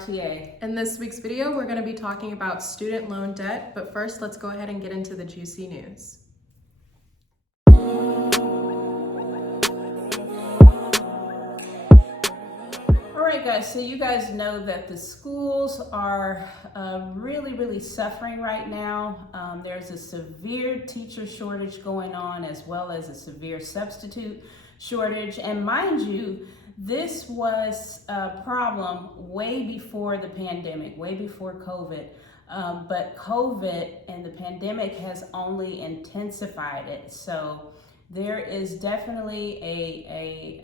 RTA. In this week's video, we're going to be talking about student loan debt, but first let's go ahead and get into the juicy news. Alright guys, so you guys know that the schools are really suffering right now. There's a severe teacher shortage going on, as well as a severe substitute shortage. And mind you, this was a problem way before the pandemic, way before COVID. But COVID and the pandemic has only intensified it. So there is definitely a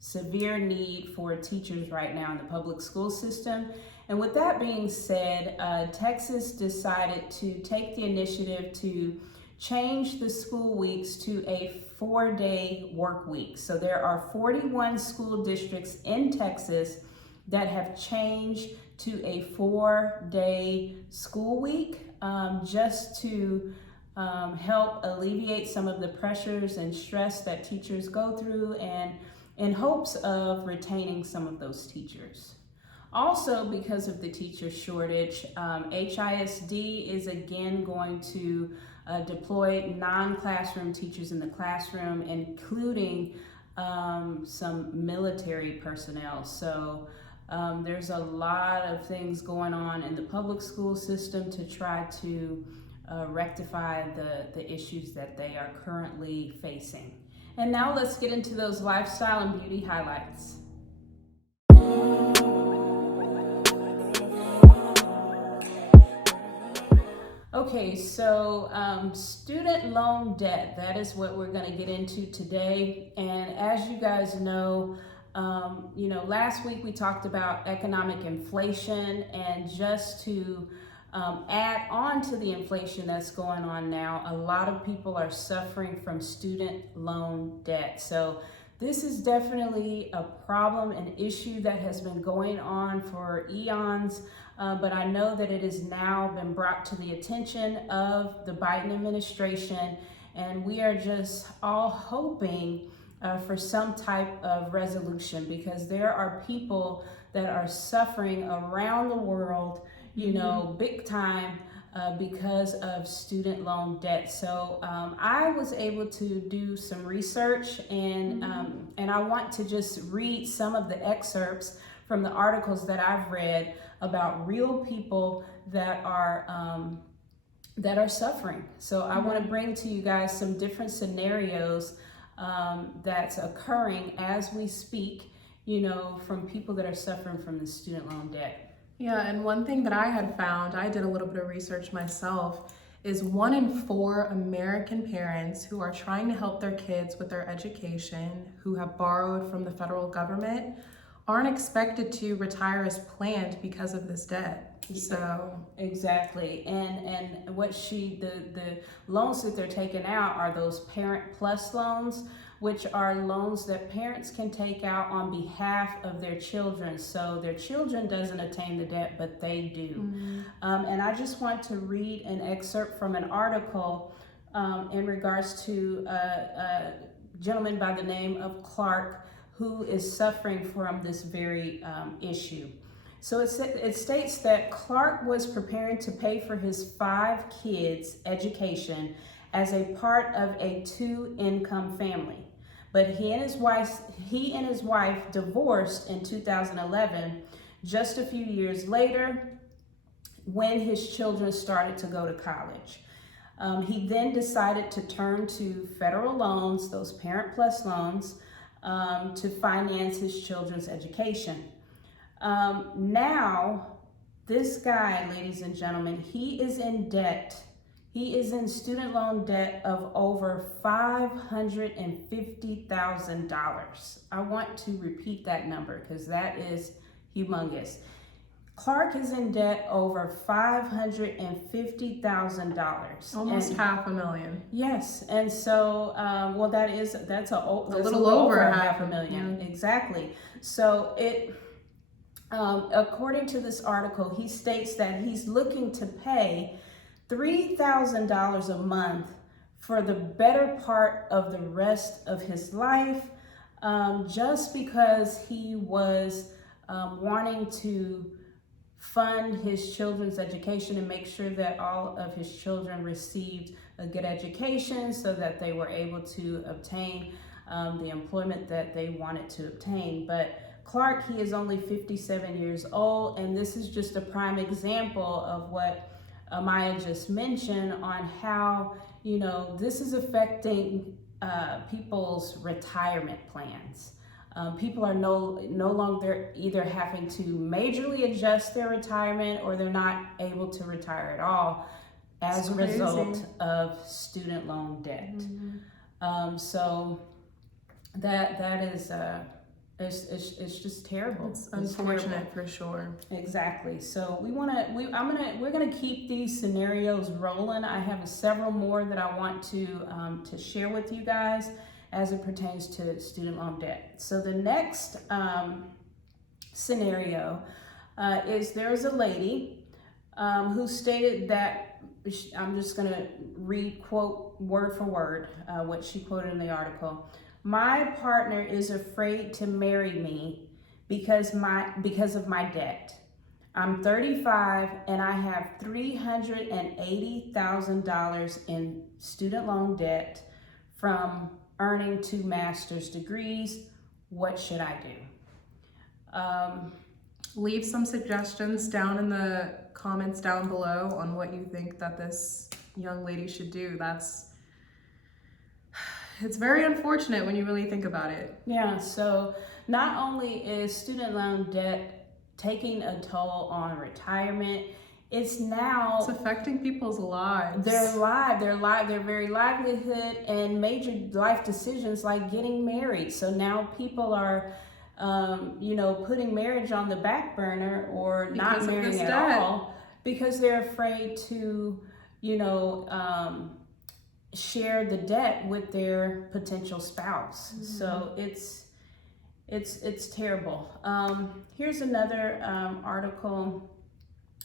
severe need for teachers right now in the public school system. And with that being said, Texas decided to take the initiative to change the school weeks to a 4-day work week. So there are 41 school districts in Texas that have changed to a 4-day school week, just to help alleviate some of the pressures and stress that teachers go through, and in hopes of retaining some of those teachers. Also, because of the teacher shortage, HISD is again going to deploy non-classroom teachers in the classroom, including some military personnel. So there's a lot of things going on in the public school system to try to rectify the issues that they are currently facing. And now let's get into those lifestyle and beauty highlights. Okay, so student loan debt, that is what we're going to get into today. And as you guys know, last week we talked about economic inflation, and just to add on to the inflation that's going on now, a lot of people are suffering from student loan debt. So this is definitely a problem, an issue that has been going on for eons, but I know that it has now been brought to the attention of the Biden administration, and we are just all hoping for some type of resolution, because there are people that are suffering around the world, big time, because of student loan debt. So I was able to do some research, and I want to just read some of the excerpts from the articles that I've read about real people that are suffering. So I want to bring to you guys some different scenarios that's occurring as we speak, from people that are suffering from the student loan debt. Yeah, and one thing that I had found, I did a little bit of research myself, is 1 in 4 American parents who are trying to help their kids with their education, who have borrowed from the federal government, aren't expected to retire as planned because of this debt. So exactly, and what the loans that they're taking out are those Parent Plus loans, which are loans that parents can take out on behalf of their children. So their children doesn't attain the debt, but they do. And I just want to read an excerpt from an article in regards to a gentleman by the name of Clark, who is suffering from this very issue. So it states that Clark was preparing to pay for his 5 kids' education as a part of a 2-income family. But he and his wife divorced in 2011, just a few years later, when his children started to go to college. He then decided to turn to federal loans, those Parent Plus loans, to finance his children's education. Now, this guy, ladies and gentlemen, he is in debt. He is in student loan debt of over $550,000. I want to repeat that number because that is humongous. Clark is in debt over $550,000. Almost $500,000. Yes, and so that's a little over $500,000. Exactly. So according to this article, he states that he's looking to pay $3,000 a month for the better part of the rest of his life, just because he was wanting to fund his children's education and make sure that all of his children received a good education so that they were able to obtain the employment that they wanted to obtain. But Clark, he is only 57 years old, and this is just a prime example of what Amaya just mentioned on how, this is affecting people's retirement plans. People are no longer either having to majorly adjust their retirement, or they're not able to retire at all as a result of student loan debt. So that is it's just terrible. It's unfortunate for sure. Exactly. So we're gonna keep these scenarios rolling. I have several more that I want to share with you guys as it pertains to student loan debt. So the next scenario is there's a lady who stated that, I'm just going to quote word for word what she quoted in the article. "My partner is afraid to marry me because of my debt. I'm 35 and I have $380,000 in student loan debt from earning 2 master's degrees. What should I do?" Leave some suggestions down in the comments down below on what you think that this young lady should do. It's very unfortunate when you really think about it. Yeah, so not only is student loan debt taking a toll on retirement, it's affecting people's lives. Their very livelihood and major life decisions like getting married. So now people are, putting marriage on the back burner or not marrying at all because they're afraid to, share the debt with their potential spouse. So it's terrible. Here's another article.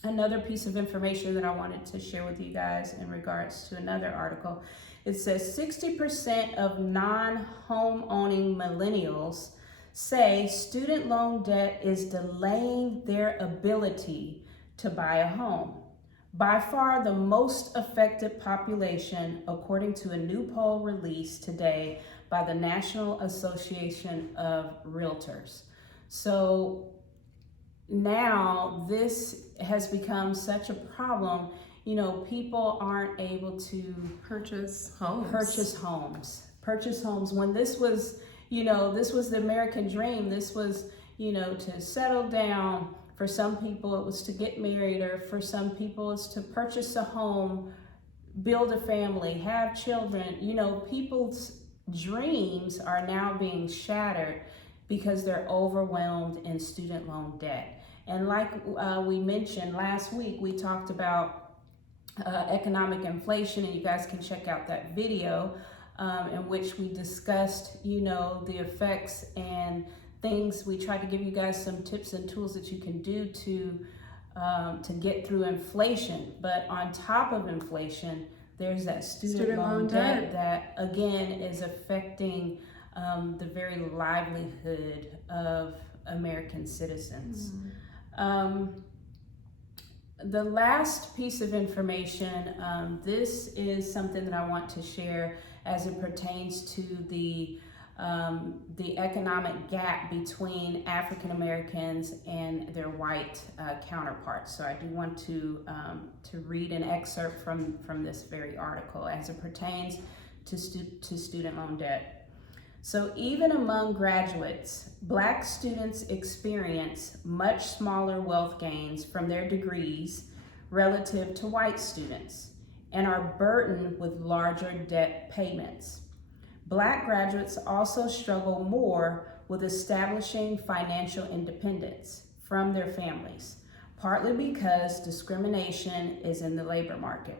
Another piece of information that I wanted to share with you guys in regards to another article. It says 60% of non-home owning millennials say student loan debt is delaying their ability to buy a home. By far the most affected population, according to a new poll released today by the National Association of Realtors. So now this has become such a problem. People aren't able to purchase homes. When this was, this was the American dream. This was, to settle down. For some people, it was to get married, or for some people, it's to purchase a home, build a family, have children. People's dreams are now being shattered because they're overwhelmed in student loan debt. And like we mentioned last week, we talked about economic inflation, and you guys can check out that video in which we discussed, the effects and things. We tried to give you guys some tips and tools that you can do to get through inflation. But on top of inflation, there's that student loan debt that again is affecting the very livelihood of American citizens. The last piece of information, this is something that I want to share as it pertains to the economic gap between African Americans and their white counterparts. So I do want to read an excerpt from this very article as it pertains to student loan debt. So even among graduates, Black students experience much smaller wealth gains from their degrees relative to white students and are burdened with larger debt payments. Black graduates also struggle more with establishing financial independence from their families, partly because discrimination is in the labor market.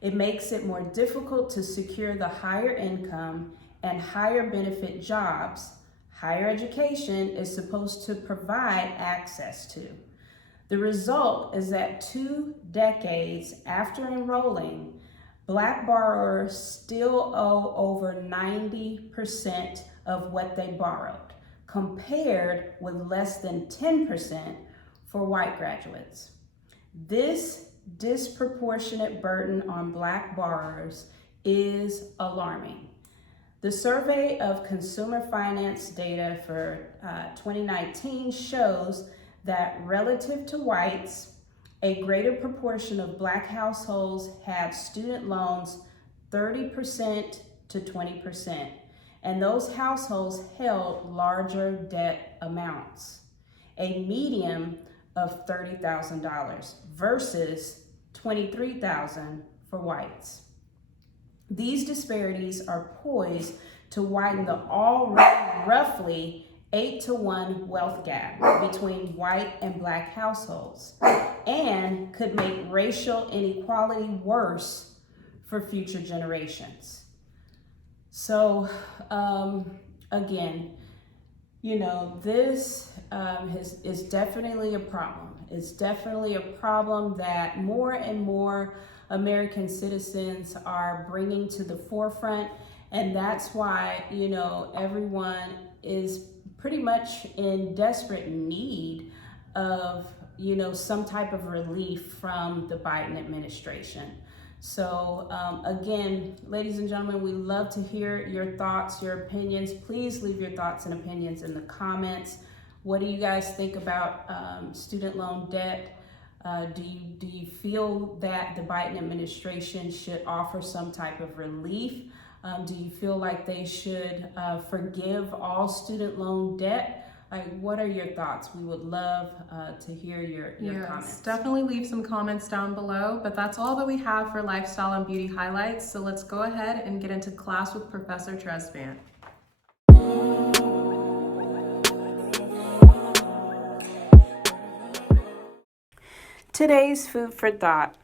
It makes it more difficult to secure the higher income and higher benefit jobs higher education is supposed to provide access to. The result is that 2 decades after enrolling, Black borrowers still owe over 90% of what they borrowed, compared with less than 10% for white graduates. This disproportionate burden on Black borrowers is alarming. The survey of consumer finance data for 2019 shows that relative to whites, a greater proportion of Black households had student loans 30% to 20%, and those households held larger debt amounts, a median of $30,000 versus $23,000 for whites. These disparities are poised to widen the already roughly 8-to-1 wealth gap between white and Black households, and could make racial inequality worse for future generations. So again, this is definitely a problem. It's definitely a problem that more and more American citizens are bringing to the forefront. And that's why, everyone is pretty much in desperate need of, some type of relief from the Biden administration. So again, ladies and gentlemen, we love to hear your thoughts, your opinions. Please leave your thoughts and opinions in the comments. What do you guys think about student loan debt? Do you feel that the Biden administration should offer some type of relief? Do you feel like they should forgive all student loan debt? What are your thoughts? We would love to hear your comments. Definitely leave some comments down below, but that's all that we have for lifestyle and beauty highlights. So let's go ahead and get into class with Professor Tresvant. Today's food for thought.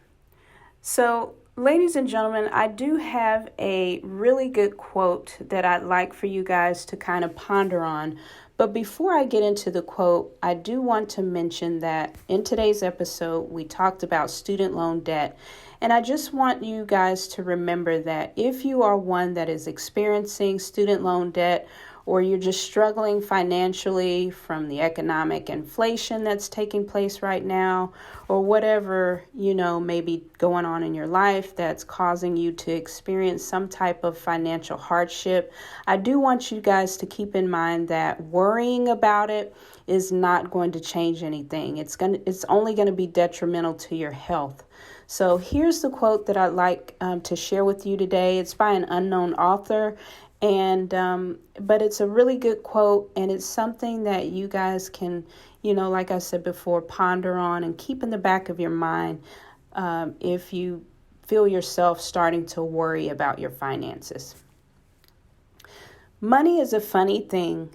So, ladies and gentlemen, I do have a really good quote that I'd like for you guys to kind of ponder on. But before I get into the quote, I do want to mention that in today's episode, we talked about student loan debt. And I just want you guys to remember that if you are one that is experiencing student loan debt, or you're just struggling financially from the economic inflation that's taking place right now, or whatever, may be going on in your life that's causing you to experience some type of financial hardship, I do want you guys to keep in mind that worrying about it is not going to change anything. It's only going to be detrimental to your health. So here's the quote that I'd like to share with you today. It's by an unknown author. But it's a really good quote, and it's something that you guys can, like I said before, ponder on and keep in the back of your mind if you feel yourself starting to worry about your finances. Money is a funny thing.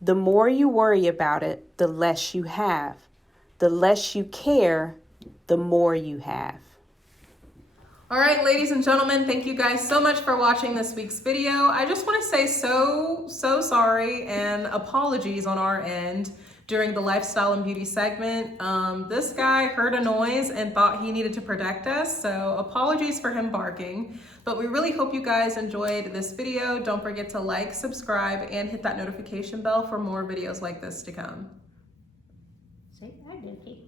The more you worry about it, the less you have. The less you care, the more you have. All right, ladies and gentlemen, thank you guys so much for watching this week's video. I just want to say so sorry and apologies on our end during the lifestyle and beauty segment. This guy heard a noise and thought he needed to protect us, so apologies for him barking. But we really hope you guys enjoyed this video. Don't forget to like, subscribe, and hit that notification bell for more videos like this to come. Say that, Dookie.